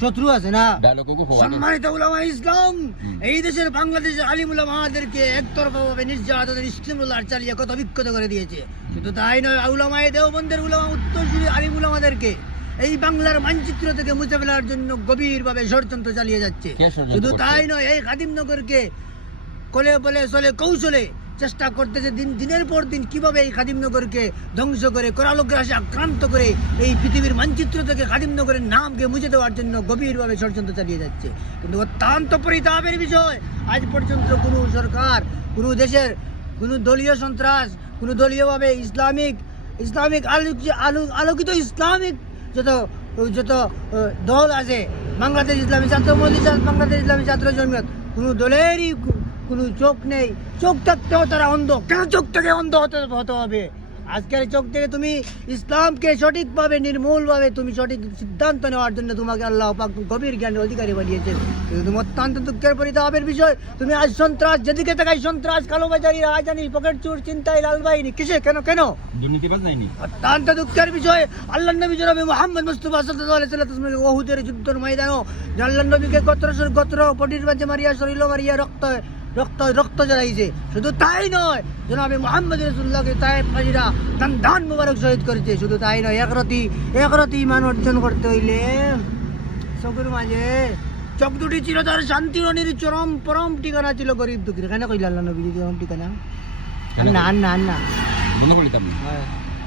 শত্রু আছে না। ডায়লগও হওয়া সম্মানিত উলামা ইসলাম, এই দেশের বাংলাদেশের আলিম উলামাদেরকে একতরফাভাবে নির্যাতনের স্টিমুলার চালিয়ে কত বিক্ষত করে দিয়েছে। শুধু তাই নয়, উলামায়ে দেওবন্দের উলামা উত্তরসূরি আলিম উলামাদেরকে এই বাংলার মানচিত্র থেকে মুছে ফেলার জন্য গভীরভাবে ষড়যন্ত্র চালিয়ে যাচ্ছে। শুধু তাই নয়, এই খাদিমনগরকে কোলে বলে চলে কৌশলে চেষ্টা করতেছে দিনের পর দিন কিভাবে এই খাদিমনগরকে ধ্বংস করে কোরআনগ্রাসে আক্রান্ত করে এই পৃথিবীর মানচিত্র থেকে খাদিমনগরের নামকে মুছে দেওয়ার জন্য গভীরভাবে ষড়যন্ত্র চালিয়ে যাচ্ছে। কিন্তু অত্যন্ত পরিতাপের বিষয়, আজ পর্যন্ত কোনো সরকার, কোনো দেশের কোনো দলীয় সন্ত্রাস, কোনো দলীয়ভাবে ইসলামিক আলোকিত ইসলামিক যত দল আছে, বাংলাদেশ ইসলামী ছাত্র মজলিস, বাংলাদেশ ইসলামী ছাত্র জমিয়ত, কোনো দলেরই কোনো চোখ নেই। চোখ থাকতেও তারা অন্ধ। কেন চোখ থেকে অন্ধ হতে হবে? আজকের চোখ থেকে তুমি ইসলামকে সঠিকভাবে নির্মূলভাবে তুমি সঠিক সিদ্ধান্ত নেওয়ার জন্য তোমাকে আল্লাহ পাক গভীর জ্ঞানের অধিকারী বানিয়েছেন। কিন্তু তুমি অত্যন্ত দুঃখের পরিতাপের বিষয়, তুমি আজ সন্ত্রাস, যেদিকে তাকাই সন্ত্রাস, কালোবাজারি, রাজধানী, পকেট চোর, চিন্তাই, লাল বাহিনী, কিসে কেন দুর্নীতিবাজ নাইনি? অত্যন্ত দুঃখের বিষয়, আল্লাহ নবী জনাবে মুহাম্মদ মুস্তাফা সাল্লাল্লাহু আলাইহি ওয়াসাল্লাম ওহুদের যুদ্ধের ময়দানে আল্লাহ নবীকে গোত্র পটির মাঝে মারিয়া, শরীর মারিয়া রক্ত জড়াইছে। শুধু তাই নয়, জনাবে মুহাম্মদ রাসূলুল্লাহকে তায়েফ ফাজিরা দান মুবারক শহীদ করেছে। শুধু তাই নয়, একরতি ঈমান অর্জন করতে হইলে চোখের মাঝে চোখ দুটি ছিল তার শান্তি রনির পরম ঠিকানা ছিল গরিব দুঃখীর। কেন কইল আল্লাহ নবী চরম ঠিকানা? আন্না মনে করিতাম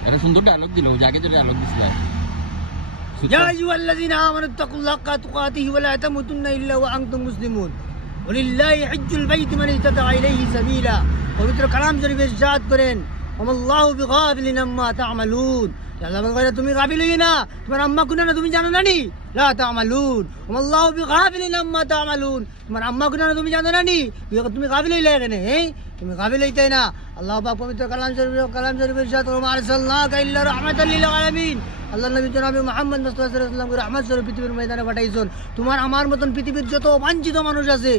এটা সুন্দর ডায়লগ দিল, আগে যে ডায়লগ দিছিল, ইয়া আইয়ুহাল্লাযীনা আমানুত্তাকুল্লাহা হাক্কা তুকাতিহি ওয়া লা তামুতুন্না ইল্লা ওয়া আনতুম মুসলিমুন ওয়ালিল্লাহি হিজ্জুল বাইতি মান ইসতাতা ইলাইহি সাবিলা। পবিত্র কালাম শরীফে ইরশাদ করেন, ওয়াল্লাহু বিগাফিলিন আম্মা তা'মালুন। আল্লাহ বলে তুমি গাফিল হইও না, তোমার আম্মা কোন না তুমি জানো না নি? লা তা'মালুন ওয়াল্লাহু বিগাফিলিন আম্মা তা'মালুন। তোমার আম্মা কোন না তুমি জানো না নি? তুমি গাফিল হইলে কেন? তুমি গাফিল হইতে না। আল্লাহ পাক পবিত্র কালাম শরীফে ইরশাদ করেন, ওয়া আরসালনাকা ইল্লা রাহমাতাল লিল আলামিন। আল্লাহ নবী জনাবে মুহাম্মদ মুস্তাফা সাল্লাল্লাহু আলাইহি ওয়াসাল্লামকে রহমত স্বরূপ পৃথিবীর ময়দানে পাঠাইছেন। তোমার আমার মতন পৃথিবীর যত বাঞ্ছিত মানুষ আছে,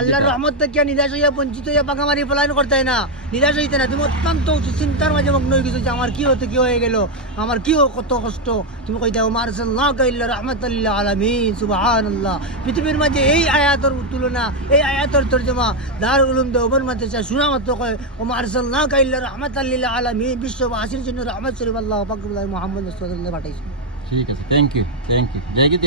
আল্লাহর রহমত থেকে নিরাশ হইয়া বঞ্চিত হইয়া পাকামারি পলায়ন করতে না, নিরাশ হইতে না। তুমি অত্যন্ত চিন্তার মাঝে মগ্ন হয়ে গেছো যে আমার কি হয়ে গেল, আমার কি কত কষ্ট। তুমি কই দাও, মারসালনাকা ইল্লা রাহমাতাল লিল আলামিন। সুবহানাল্লাহ। পৃথিবীর মাঝে এই আয়াতের তুলনা, এই আয়াতের তরজমা দারুল উলুম দেওবন্দ মাদ্রাসা শোনা মাত্র কয়, ও মারসালনাকা ইল্লা রাহমাতাল লিল আলামিন, বিশ্ববাসীর জন্য রহমত স্বরূপ আল্লাহ পাক মুহাম্মদ মুস্তাফা সাল্লাল্লাহু আলাইহি ওয়াসাল্লাম পাঠাইছেন। ঠিক আছে, থ্যাংক ইউ। জয় গীত।